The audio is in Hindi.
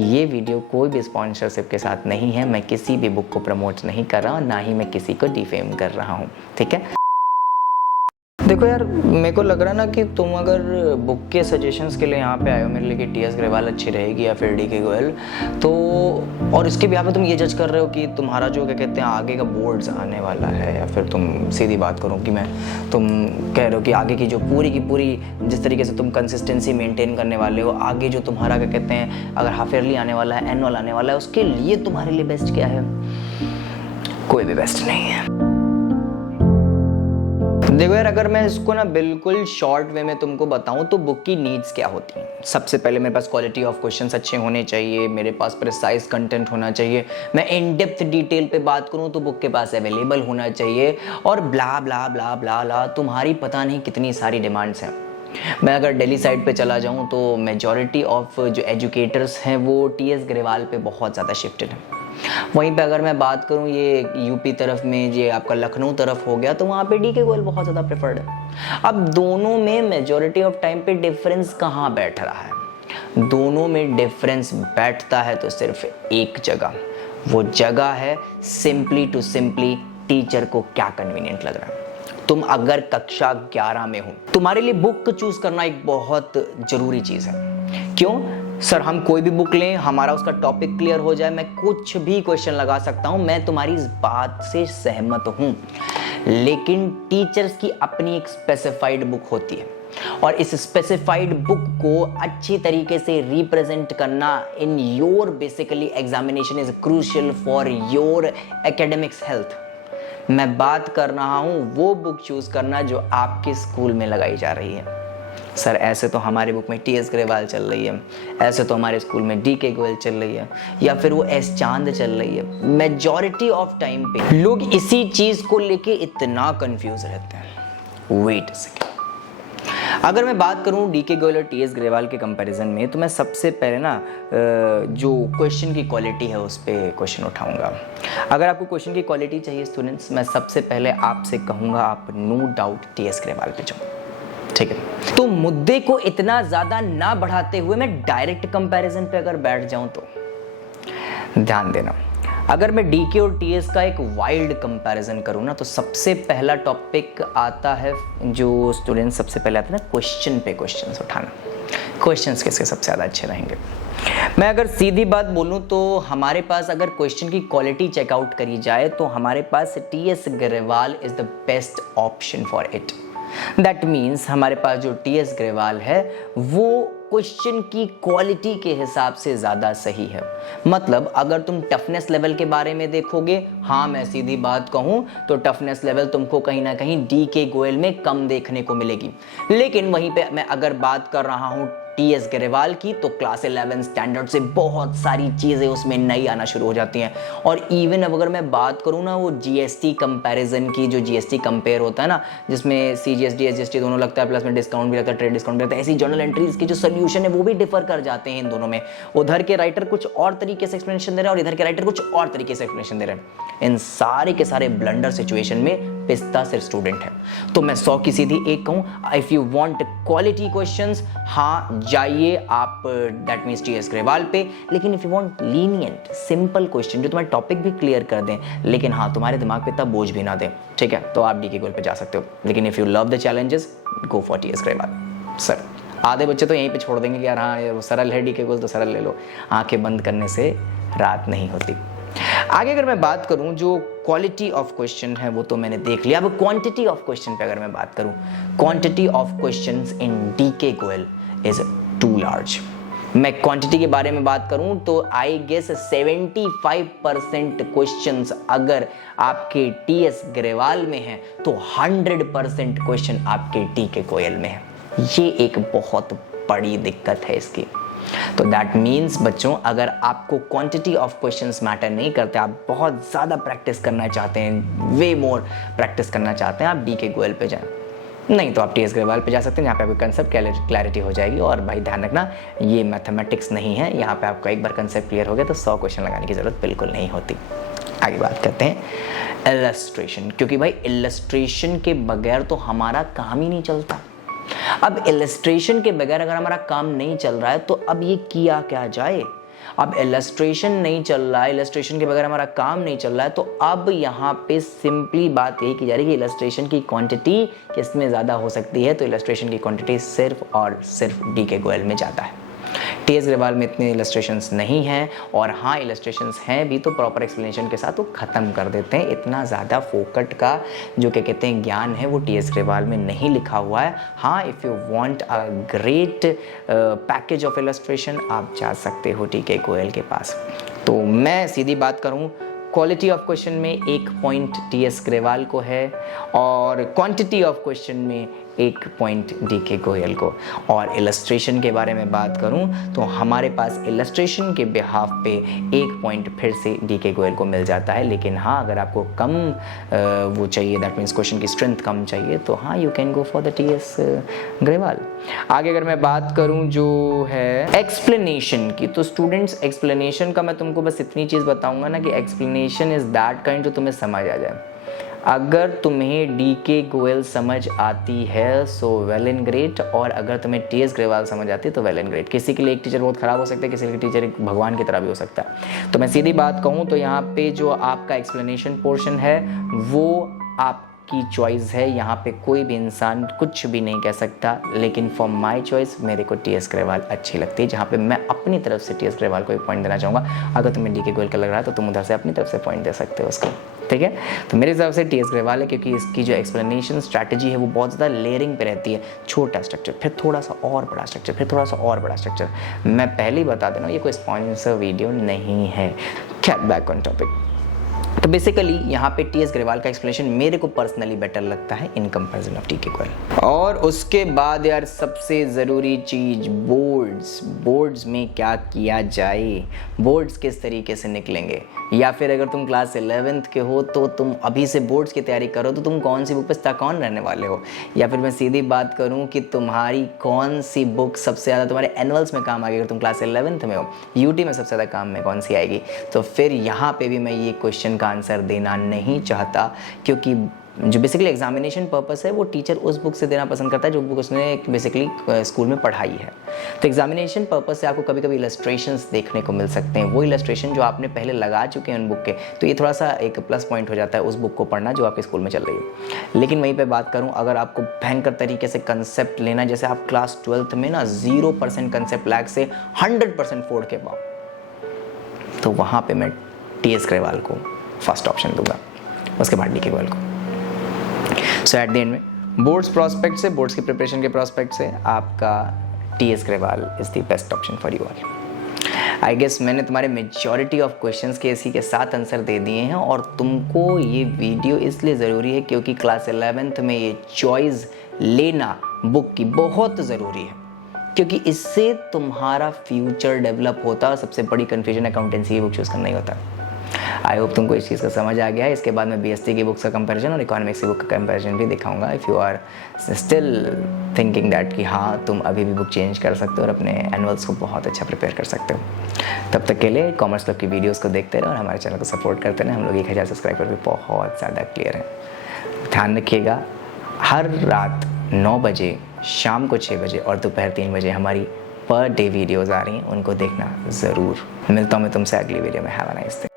ये वीडियो कोई भी स्पॉन्सरशिप के साथ नहीं है। मैं किसी भी बुक को प्रमोट नहीं कर रहा हूँ, ना ही मैं किसी को डिफेम कर रहा हूँ, ठीक है। देखो यार, मेरे को लग रहा है ना कि तुम अगर बुक के सजेशंस के लिए यहाँ पे आए हो मेरे लिए कि टी एस ग्रेवाल अच्छी रहेगी या फिर डी के गोयल, तो और इसके भी यहाँ पे तुम ये जज कर रहे हो कि तुम्हारा जो क्या कहते हैं आगे का बोर्ड्स आने वाला है, या फिर तुम सीधी बात करो कि तुम कह रहे हो कि आगे की जो पूरी की पूरी जिस तरीके से तुम कंसिस्टेंसी मेंटेन करने वाले हो, आगे जो तुम्हारा क्या कहते हैं अगर हाफ ईयरली आने वाला है, एनुअल आने वाला है, उसके लिए तुम्हारे लिए बेस्ट क्या है? कोई भी बेस्ट नहीं है। देखो यार, अगर मैं इसको ना बिल्कुल शॉर्ट वे में तुमको बताऊं तो बुक की नीड्स क्या होती हैं। सबसे पहले मेरे पास क्वालिटी ऑफ क्वेश्चंस अच्छे होने चाहिए, मेरे पास प्रिसाइज कंटेंट होना चाहिए, मैं इन डेप्थ डिटेल पे बात करूं तो बुक के पास अवेलेबल होना चाहिए, और ब्ला ब्ला ब्ला ब्ला ब्ला तुम्हारी पता नहीं कितनी सारी डिमांड्स हैं। मैं अगर दिल्ली साइड पे चला जाऊं तो मेजॉरिटी ऑफ जो एजुकेटर्स हैं वो टी एस ग्रेवाल पे बहुत ज़्यादा शिफ्टेड हैं। वहीं पे अगर मैं बात करूं ये यूपी तरफ में, ये आपका लखनऊ तरफ हो गया, तो वहाँ पे डी के गोयल बहुत ज़्यादा प्रेफर्ड है। अब दोनों में मेजॉरिटी ऑफ टाइम पे डिफरेंस कहाँ बैठ रहा है? दोनों में डिफरेंस बैठता है तो सिर्फ एक जगह, वो जगह है सिंपली टू सिंपली टीचर को क्या कन्वीनियंट लग रहा है। तुम अगर कक्षा 11 में हो, तुम्हारे लिए बुक चूज करना एक बहुत जरूरी चीज़ है। क्यों सर? हम कोई भी बुक लें, हमारा उसका टॉपिक क्लियर हो जाए, मैं कुछ भी क्वेश्चन लगा सकता हूं, मैं तुम्हारी इस बात से सहमत हूं, लेकिन टीचर्स की अपनी एक स्पेसिफाइड बुक होती है, और इस स्पेसिफाइड बुक को अच्छी तरीके से रिप्रेजेंट करना in your basically examination is crucial for your academics health. मैं बात कर रहा हूं वो बुक चूज करना जो आपके स्कूल में लगाई जा रही है। सर ऐसे तो हमारी बुक में टी एस ग्रेवाल चल रही है, ऐसे तो हमारे स्कूल में डी के गोयल चल रही है, या फिर वो एस चांद चल रही है। मेजॉरिटी ऑफ टाइम पे लोग इसी चीज को लेके इतना कंफ्यूज रहते हैं। वेट अ सेकेंड, अगर मैं बात करूं डी के गोयल और टी एस ग्रेवाल के कंपैरिजन में, तो मैं सबसे पहले ना जो क्वेश्चन की क्वालिटी है उस पर क्वेश्चन उठाऊंगा। अगर आपको क्वेश्चन की क्वालिटी चाहिए स्टूडेंट्स, मैं सबसे पहले आपसे कहूंगा आप no doubt T S Grewal पे जाओ, ठीक है। तो मुद्दे को इतना ज्यादा ना बढ़ाते हुए मैं डायरेक्ट कंपैरिजन पे अगर बैठ जाऊं तो ध्यान देना, अगर मैं डीके और टीएस का एक वाइल्ड कंपैरिजन करूं ना, तो सबसे पहला टॉपिक आता है जो स्टूडेंट सबसे पहले आता है ना, क्वेश्चन पे क्वेश्चंस उठाना। क्वेश्चंस किसके सबसे ज्यादा अच्छे रहेंगे? मैं अगर सीधी बात बोलूं तो हमारे पास अगर क्वेश्चन की क्वालिटी चेकआउट करी जाए तो हमारे पास T S Grewal is the best option for it. That means हमारे पास जो टी एस ग्रेवाल है वो क्वेश्चन की क्वालिटी के हिसाब से ज़्यादा सही है। मतलब अगर तुम टफनेस लेवल के बारे में देखोगे, हाँ मैं सीधी बात कहूँ तो टफनेस लेवल तुमको कहीं ना कहीं डी के गोयल में कम देखने को मिलेगी, लेकिन वहीं पे मैं अगर बात कर रहा हूँ टी एस ग्रेवाल की, तो क्लास 11 स्टैंडर्ड से बहुत सारी चीज़ें उसमें नई आना शुरू हो जाती हैं। और इवन अब अगर मैं बात करूँ ना वो जीएसटी कंपैरिजन की, जो जीएसटी कंपेयर होता है ना, जिसमें सीजीएसटी एसजीएसटी दोनों लगता है, प्लस में डिस्काउंट भी लगता है, ट्रेड डिस्काउंट भी लगता है, ऐसी जर्नल एंट्रीज की जो सोल्यूशन है वो भी डिफर कर जाते हैं इन दोनों में। उधर के राइटर कुछ और तरीके से एक्सप्लेनेशन दे रहे हैं और इधर के राइटर कुछ और तरीके से एक्सप्लेनेशन दे रहे हैं। इन सारे के सारे ब्लंडर सिचुएशन में पिस्ता सिर्फ स्टूडेंट है। तो मैं 100 की सीधी एक कहूँ, if you want quality questions, हाँ जाइए आप that means T S Grewal पे, लेकिन if you want lenient simple question जो तुम्हारे टॉपिक भी क्लियर कर दें, लेकिन हाँ तुम्हारे दिमाग पे इतना बोझ भी ना दें, ठीक है, तो आप डी के गोयल पे जा सकते हो। लेकिन if you love the challenges, go for T S Grewal. Sir आधे बच्चे तो यहीं पे छोड़ देंगे कि यार हाँ ये सरल है डी के गोयल तो सरल ले लो, आंखें बंद करने से रात नहीं होती। आगे अगर मैं बात करूं जो क्वालिटी ऑफ क्वेश्चन है वो तो मैंने देख लिया। अब क्वांटिटी ऑफ क्वेश्चन पे अगर मैं बात करूं, quantity of questions in D के गोयल इज टू लार्ज। मैं क्वांटिटी के बारे में बात करूं तो आई गेस 75% क्वेश्चंस अगर आपके टी एस ग्रेवाल में है तो 100% क्वेश्चन आपके डी के गोयल में है। ये एक बहुत बड़ी दिक्कत है इसकी। तो दैट मीन्स बच्चों, अगर आपको क्वांटिटी ऑफ क्वेश्चंस मैटर नहीं करते, आप बहुत ज़्यादा प्रैक्टिस करना चाहते हैं, वे मोर प्रैक्टिस करना चाहते हैं, आप डी के गोयल पे जाएं। नहीं तो आप टी एस ग्रेवाल पे जा सकते हैं, जहाँ पे आपको कंसेप्ट क्लैरिटी हो जाएगी। और भाई ध्यान रखना, ये मैथमेटिक्स नहीं है, यहाँ पे आपको एक बार कंसेप्ट क्लियर हो गया तो 100 क्वेश्चन लगाने की ज़रूरत बिल्कुल नहीं होती। आगे बात करते हैं इलस्ट्रेशन, क्योंकि भाई इलस्ट्रेशन के बगैर तो हमारा काम ही नहीं चलता। अब इलस्ट्रेशन के बगैर अगर हमारा काम नहीं चल रहा है तो अब ये किया क्या जाए? अब इलस्ट्रेशन नहीं चल रहा है, इलस्ट्रेशन के बगैर हमारा काम नहीं चल रहा है, तो अब यहाँ पे सिंपली बात यही की जा रही है कि इलस्ट्रेशन की क्वांटिटी किसमें ज़्यादा हो सकती है, तो इलस्ट्रेशन की क्वांटिटी सिर्फ और सिर्फ डीके गोयल में ज़्यादा है। टीएस ग्रेवाल में इतने इलस्ट्रेशंस नहीं हैं, और हाँ इलस्ट्रेशंस हैं भी तो प्रॉपर एक्सप्लेनेशन के साथ वो ख़त्म कर देते हैं। इतना ज़्यादा फोकट का जो क्या कहते हैं ज्ञान है वो टीएस ग्रेवाल में नहीं लिखा हुआ है। हाँ, if you want a great package of illustration आप जा सकते हो डीके गोयल के पास। तो मैं सीधी बात करूँ, क्वालिटी ऑफ क्वेश्चन में 1 पॉइंट टीएस ग्रेवाल को है, और क्वांटिटी ऑफ क्वेश्चन में 1 पॉइंट डीके गोयल को। और इलस्ट्रेशन के बारे में बात करूं तो हमारे पास इलस्ट्रेशन के बिहाफ पे 1 पॉइंट फिर से डीके गोयल को मिल जाता है। लेकिन हाँ, अगर आपको कम वो चाहिए, दैट मीन्स क्वेश्चन की स्ट्रेंथ कम चाहिए, तो हाँ you can go for the TS Grewal. आगे अगर मैं बात करूं जो है एक्सप्लेनेशन की, तो स्टूडेंट्स एक्सप्लेनेशन का मैं तुमको बस इतनी चीज़ बताऊंगा ना कि एक्सप्लेनेशन इज़ दैट काइंड जो तुम्हें समझ आ जाए। अगर तुम्हें डीके गोयल समझ आती है सो वेल एंड ग्रेट, और अगर तुम्हें टीएस ग्रेवाल समझ आती है तो वेल एंड ग्रेट। किसी के लिए एक टीचर बहुत ख़राब हो सकता है, किसी के लिए टीचर एक भगवान की तरह भी हो सकता है। तो मैं सीधी बात कहूँ तो यहाँ पे जो आपका एक्सप्लेनेशन पोर्शन है वो आपकी चॉइस है, यहाँ पे कोई भी इंसान कुछ भी नहीं कह सकता। लेकिन फॉर माई चॉइस मेरे को टीएस ग्रेवाल अच्छी लगती है, जहाँ पे मैं अपनी तरफ से टीएस ग्रेवाल को एक पॉइंट देना चाहूँगा। अगर तुम्हें डीके गोयल का लग रहा है तो तुम उधर से अपनी तरफ से पॉइंट दे सकते हो उसको, ठीक है। तो मेरे हिसाब से टीएस ग्रेवाल है, क्योंकि इसकी जो एक्सप्लेनेशन स्ट्रैटेजी है वो बहुत ज़्यादा लेयरिंग पे रहती है। छोटा स्ट्रक्चर, फिर थोड़ा सा और बड़ा स्ट्रक्चर, फिर थोड़ा सा और बड़ा स्ट्रक्चर। मैं पहले ही बता देना, ये कोई स्पॉन्सर वीडियो नहीं है। खैर, बैक ऑन टॉपिक। तो बेसिकली यहाँ पे टीएस ग्रेवाल का एक्सप्लेनेशन मेरे को पर्सनली बेटर लगता है in comparison of DK Goyal. और उसके बाद यार सबसे ज़रूरी चीज़ बोर्ड्स में क्या किया जाए, बोर्ड्स किस तरीके से निकलेंगे। या फिर अगर तुम क्लास 11th के हो तो तुम अभी से बोर्ड्स की तैयारी करो, तो तुम कौन सी बुक पे स्टक-ऑन रहने वाले हो। या फिर मैं सीधी बात करूं कि तुम्हारी कौन सी बुक सबसे ज़्यादा तुम्हारे एनुअल्स में काम आएगी। अगर तुम क्लास 11th में हो, यूटी में सबसे ज़्यादा काम में कौन सी आएगी। तो फिर यहाँ पे भी मैं ये क्वेश्चन का आंसर देना नहीं चाहता, क्योंकि जो बेसिकली एग्जामिनेशन पर्पस है वो टीचर उस बुक से देना पसंद करता है जो बुक उसने बेसिकली स्कूल में पढ़ाई है। तो एग्जामिनेशन पर्पस से आपको कभी कभी इलस्ट्रेशंस देखने को मिल सकते हैं, वो इलस्ट्रेशन जो आपने पहले लगा चुके हैं उन बुक के, तो ये थोड़ा सा एक प्लस पॉइंट हो जाता है उस बुक को पढ़ना जो आपके स्कूल में चल रही है। लेकिन वहीं पर बात करूँ, अगर आपको भयंकर तरीके से कंसेप्ट लेना, जैसे आप क्लास 12th में ना 0% कंसेप्ट लैग से 100% फोड़ के पाओ, तो वहाँ पर मैं टीएस ग्रेवाल को फर्स्ट ऑप्शन दूंगा, उसके बाद डीके गोयल को। सो एट द एंड में बोर्ड्स प्रोस्पेक्ट से, बोर्ड्स की प्रिपरेशन के प्रोस्पेक्ट से आपका TS Grewal is the best option for you all. I guess मैंने तुम्हारे मेजॉरिटी ऑफ क्वेश्चंस के इसी के साथ आंसर दे दिए हैं, और तुमको ये वीडियो इसलिए ज़रूरी है क्योंकि क्लास 11th में ये चॉइस लेना बुक की बहुत ज़रूरी है, क्योंकि इससे तुम्हारा फ्यूचर डेवलप होता है। सबसे बड़ी कन्फ्यूजन अकाउंटेंसी की बुक चूज़ करना ही होता है। आई होप तुमको इस चीज़ का समझ आ गया है। इसके बाद मैं बीएसटी की बुक्स का कंपैरिजन और इकोनॉमिक्स की बुक का कंपैरिजन भी दिखाऊंगा। If you are still thinking that कि हाँ तुम अभी भी बुक चेंज कर सकते हो और अपने एनुअल्स को बहुत अच्छा प्रिपेयर कर सकते हो। तब तक के लिए कॉमर्स क्लब की वीडियोज़ को देखते रहो और हमारे चैनल को सपोर्ट करते रहें। हम लोग 1000 सब्सक्राइबर भी बहुत ज़्यादा क्लियर हैं। ध्यान रखिएगा, हर रात 9 बजे, शाम को 6 बजे और दोपहर 3 बजे हमारी पर डे वीडियोज़ आ रही हैं, उनको देखना ज़रूर। मिलता हूँ मैं तुमसे अगली वीडियो में। Have a nice day.